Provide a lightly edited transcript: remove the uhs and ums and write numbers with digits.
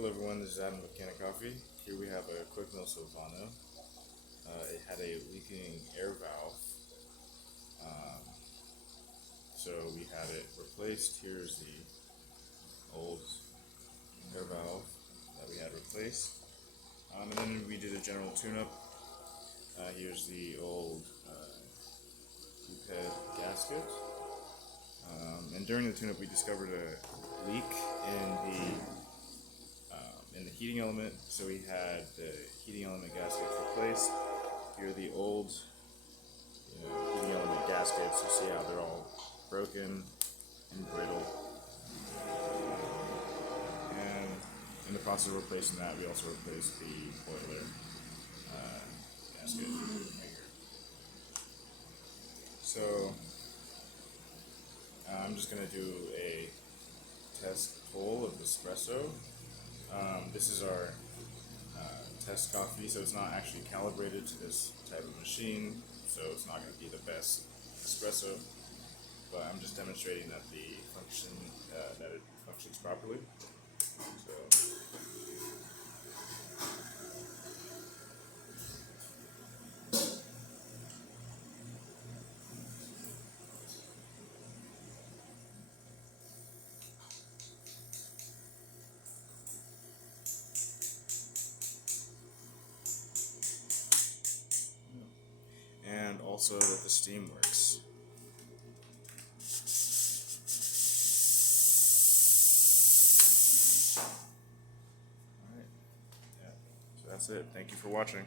Hello everyone, this is Adam with Kanen Coffee. Here we have a quick mill Silvano. It had a leaking air valve, um, so we had it replaced. Here's the old air valve that we had replaced, and then we did a general tune-up. Here's the old head gasket, and during the tune-up we discovered a leak in the heating element, so we had the heating element gaskets replaced. Here are the old heating element gaskets. You see how they're all broken and brittle. And in the process of replacing that, we also replaced the boiler gasket right here. So I'm just going to do a test pull of Espresso. This is our test coffee, so it's not actually calibrated to this type of machine, so it's not going to be the best espresso, but I'm just demonstrating that that it functions properly. So and also that the steam works. Alright, yeah, so that's it. Thank you for watching.